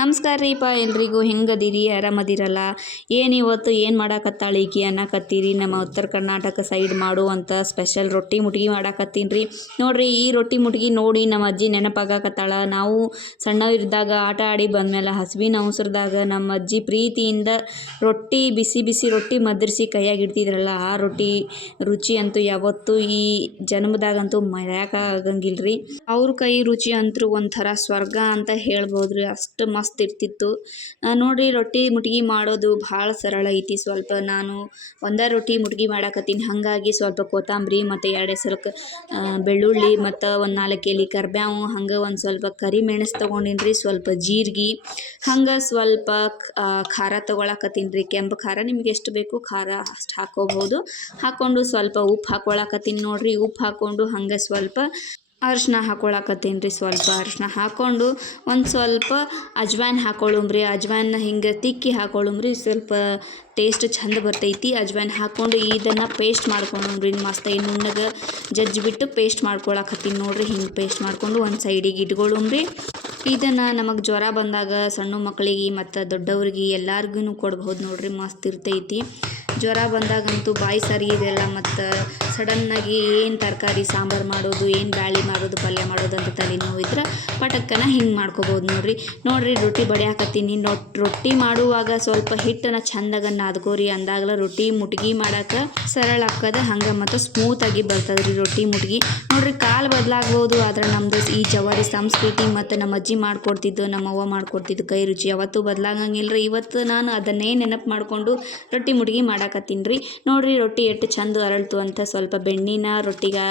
ನಮಸ್ಕಾರ ರೀಪ ಎಲ್ರಿಗೂ ಹೆಂಗದಿರಿ ಆರಾಮದಿರಲ್ಲ. ಇವತ್ತು ಏನು ಮಾಡಾಕತ್ತಾಳ ಈಕಿ ಅನ್ನಕತ್ತೀರಿ. ನಮ್ಮ ಉತ್ತರ ಕರ್ನಾಟಕ ಸೈಡ್ ಮಾಡುವಂಥ ಸ್ಪೆಷಲ್ ರೊಟ್ಟಿ ಮುಟ್ಗಿ ಮಾಡಾಕತ್ತೀನಿ ರೀ. ನೋಡ್ರಿ, ಈ ರೊಟ್ಟಿ ಮುಟ್ಗಿ ನೋಡಿ ನಮ್ಮ ಅಜ್ಜಿ ನೆನಪಾಗಕತ್ತಾಳ. ನಾವು ಸಣ್ಣವಿದ್ದಾಗ ಆಟ ಆಡಿ ಬಂದಮೇಲೆ ಹಸ್ವಿನ ಅವಸರದಾಗ ನಮ್ಮ ಅಜ್ಜಿ ಪ್ರೀತಿಯಿಂದ ರೊಟ್ಟಿ ಬಿಸಿ ಬಿಸಿ ರೊಟ್ಟಿ ಮದರ್ಸಿ ಕೈಯಾಗ ಇಡ್ತಿದ್ರಲ್ಲ, ಆ ರೊಟ್ಟಿ ರುಚಿ ಅಂತೂ ಯಾವತ್ತೂ ಈ ಜನ್ಮದಾಗಂತೂ ಮರೆಯೋಕ್ಕಾಗಂಗಿಲ್ಲ ರೀ. ಅವ್ರ ಕೈ ರುಚಿ ಅಂತೂ ಒಂಥರ ಸ್ವರ್ಗ ಅಂತ ಹೇಳ್ಬೋದ್ರಿ. ಅಷ್ಟು ಮಸ್ತ್ ಇರ್ತಿತ್ತು. ನೋಡ್ರಿ, ರೊಟ್ಟಿ ಮುಟ್ಗಿ ಮಾಡೋದು ಭಾಳ ಸರಳ ಐತಿ. ಸ್ವಲ್ಪ ನಾನು ಒಂದೇ ರೊಟ್ಟಿ ಮುಟ್ಗಿ ಮಾಡಾಕತ್ತೀನಿ. ಹಾಗಾಗಿ ಸ್ವಲ್ಪ ಕೊತ್ತಂಬರಿ ಮತ್ತು 2 ಹೆಸರು ಬೆಳ್ಳುಳ್ಳಿ ಮತ್ತು ಒಂದು 4 ಎಲೆ ಕರಿಬೇವು, ಹಂಗೆ ಒಂದು ಸ್ವಲ್ಪ ಕರಿಮೆಣಸು ತೊಗೊಂಡಿನಿ ರೀ, ಸ್ವಲ್ಪ ಜೀರಿಗೆ, ಹಂಗೆ ಸ್ವಲ್ಪ ಖಾರ ತೊಗೊಳಕತ್ತೀನಿ ರೀ. ಕೆಂಪು ಖಾರ ನಿಮ್ಗೆ ಎಷ್ಟು ಬೇಕು ಖಾರ ಅಷ್ಟು ಹಾಕ್ಕೋಬೋದು. ಹಾಕ್ಕೊಂಡು ಸ್ವಲ್ಪ ಉಪ್ಪು ಹಾಕ್ಕೊಳಕತ್ತೀನಿ ನೋಡ್ರಿ. ಉಪ್ಪು ಹಾಕ್ಕೊಂಡು ಹಂಗೆ ಸ್ವಲ್ಪ ಅರಿಶಿನ ಹಾಕ್ಕೊಳಕತ್ತೀನಿ ರೀ. ಸ್ವಲ್ಪ ಅರಿಶಿನ ಹಾಕ್ಕೊಂಡು ಒಂದು ಸ್ವಲ್ಪ ಅಜ್ವಾइन ಹಾಕ್ಕೊಳ್ಳುಮ್ರಿ. ಅಜ್ವಾइन ಹಿಂಗೆ ತಿಕ್ಕಿ ಹಾಕ್ಕೊಳ್ಳುಮ್ರಿ, ಸ್ವಲ್ಪ ಟೇಸ್ಟ್ ಚಂದ ಬರ್ತೈತಿ. ಅಜ್ವಾइन ಹಾಕ್ಕೊಂಡು ಇದನ್ನು ಪೇಸ್ಟ್ ಮಾಡ್ಕೊಳ್ಳುಮ್ರಿ. ಮಸ್ತ್ ನುಣ್ಣಗೆ ಜಜ್ಜಿಬಿಟ್ಟು ಪೇಸ್ಟ್ ಮಾಡ್ಕೊಳಕತ್ತೀನಿ ನೋಡ್ರಿ. ಹಿಂಗೆ ಪೇಸ್ಟ್ ಮಾಡ್ಕೊಂಡು ಒಂದು ಸೈಡಿಗೆ ಇಟ್ಕೊಳ್ಳುಮ್ರಿ. ಇದನ್ನು ನಮಗೆ ಜ್ವರ ಬಂದಾಗ ಸಣ್ಣ ಮಕ್ಕಳಿಗೆ ಮತ್ತು ದೊಡ್ಡವ್ರಿಗೆ ಎಲ್ಲರಿಗೂ ಕೊಡ್ಬೋದು ನೋಡ್ರಿ. ಮಸ್ತ್ ಇರ್ತೈತಿ. ಜ್ವರ ಬಂದಾಗಂತೂ ಬಾಯಿ ಸರಿ ಇದೆಲ್ಲ, ಮತ್ತು ಸಡನ್ನಾಗಿ ಏನು ತರಕಾರಿ ಸಾಂಬಾರು ಮಾಡೋದು, ಏನು ಬ್ಯಾಳಿ ಮಾಡೋದು, ಪಲ್ಯ ಮಾಡೋದು ಅಂತ ತಲೆನೋವು ಇದ್ರೆ ಪಟಕ್ಕನ ಹಿಂಗೆ ಮಾಡ್ಕೊಬೋದು ನೋಡ್ರಿ. ರೊಟ್ಟಿ ಬಡಿಯಾಕತ್ತೀನಿ. ರೊಟ್ಟಿ ಮಾಡುವಾಗ ಸ್ವಲ್ಪ ಹಿಟ್ಟನ್ನು ಚಂದಾಗ ನಾದ್ಕೋರಿ, ಅಂದಾಗಲ ರೊಟ್ಟಿ ಮುಟ್ಗಿ ಮಾಡೋಕೆ ಸರಳ ಆಕ್ಕದ. ಹಂಗೆ ಮತ್ತು ಸ್ಮೂತಾಗಿ ಬರ್ತದೆ ರೀ ರೊಟ್ಟಿ ಮುಟ್ಗಿ. ನೋಡ್ರಿ, ಕಾಲು ಬದಲಾಗ್ಬೋದು, ಆದರೆ ನಮ್ಮದು ಈ ಜವಾರಿ ಸಂಸ್ಕೃತಿ ಮತ್ತು ನಮ್ಮ ಅಜ್ಜಿ ಮಾಡ್ಕೊಡ್ತಿದ್ದು, ನಮ್ಮ ಅವ್ವ ಮಾಡ್ಕೊಡ್ತಿದ್ದು ಕೈ ರುಚಿ ಯಾವತ್ತೂ ಬದಲಾಗಂಗಿಲ್ಲ ರೀ. ಇವತ್ತು ನಾನು ಅದನ್ನೇ ನೆನಪು ಮಾಡಿಕೊಂಡು ರೊಟ್ಟಿ ಮುಟ್ಗಿ ಮಾಡಾಕತ್ತೀನಿ ರೀ. ನೋಡ್ರಿ, ರೊಟ್ಟಿ ಎಷ್ಟು ಚಂದ ಅರಳ್ತು ಅಂತ ಸ್ವಲ್ಪ ಬೆಣ್ಣಿನ ರೊಟ್ಟಿಗೆ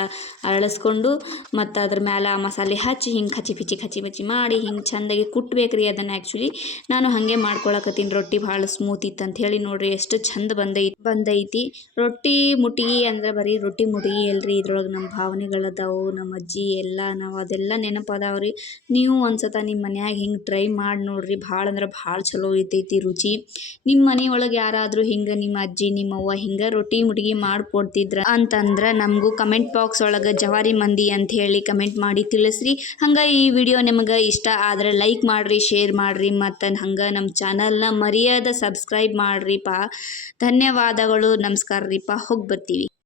ಅರಳಿಸ್ಕೊಂಡು ಮತ್ತು ಅದ್ರ ಮೇಲೆ ಮಸಾಲೆ ಹಚ್ಚಿ ಹಿಂಗೆ ಕಚ್ಚಿ ಪಿಚ್ಚಿ ಮಾಡಿ ಹಿಂಗೆ ಚಂದಾಗಿ ಕುಟ್ಬೇಕು ರೀ. ಅದನ್ನು ಆ್ಯಕ್ಚುಲಿ ನಾನು ಹಾಗೆ ಮಾಡ್ಕೊಳಕತ್ತೀನಿ. ರೊಟ್ಟಿ ಭಾಳ ಸ್ಮೂತ್ ಇತ್ತು ಅಂತ ಹೇಳಿ ನೋಡ್ರಿ ಎಷ್ಟು ಚಂದ ಬಂದೈತಿ. ರೊಟ್ಟಿ ಮುಟ್ಗಿ ಅಂದರೆ ಬರೀ ರೊಟ್ಟಿ ಮುಟ್ಗಿ ಅಲ್ರಿ, ಇದ್ರೊಳಗೆ ನಮ್ಮ ಭಾವನೆಗಳದಾವು, ನಮ್ಮ ಅಜ್ಜಿ ಎಲ್ಲ ನಾವು ಅದೆಲ್ಲ ನೆನಪದಾವ್ರಿ. ನೀವು ಒಂದ್ಸತ ನಿಮ್ಮ ಮನ್ಯಾಗ ಹಿಂಗೆ ಟ್ರೈ ಮಾಡಿ ನೋಡ್ರಿ. ಭಾಳ ಅಂದ್ರೆ ಭಾಳ ಚಲೋ ಇರ್ತೈತಿ ರುಚಿ. ನಿಮ್ಮ ಮನೆಯೊಳಗೆ ಯಾರಾದರೂ ಹಿಂಗೆ ನಿಮ್ಮ ಅಜ್ಜಿ ನಿಮ್ಮವ್ವ ಹಿಂಗೆ ರೊಟ್ಟಿ ಮುಟ್ಗಿ ಮಾಡಿಕೊಡ್ತಿದ್ರ ಅಂತಂದ್ರೆ ನಮಗೂ ಕಮೆಂಟ್ ಬಾಕ್ಸ್ ಒಳಗೆ ಜವಾರಿ ಮಂದಿ ಅಂತ ಹೇಳಿ ಕಮೆಂಟ್ ಮಾಡಿ ತಿಳಿಸ್ರಿ. ಹಂಗೆ ಈ ವಿಡಿಯೋ ನಿಮಗೆ ಇಷ್ಟ ಆದರೆ ಲೈಕ್ ಮಾಡಿರಿ, ಶೇರ್ ಮಾಡಿರಿ, ಮತ್ತು ಹಂಗೆ ನಮ್ಮ ಚಾನಲ್ನ ಮರೆಯದ ಸಬ್ಸ್ಕ್ರೈಬ್ ಮಾಡಿರಿಪ್ಪ. ಧನ್ಯವಾದಗಳು. ನಮಸ್ಕಾರ ರೀ. ಹೋಗಿ ಬರ್ತೀವಿ.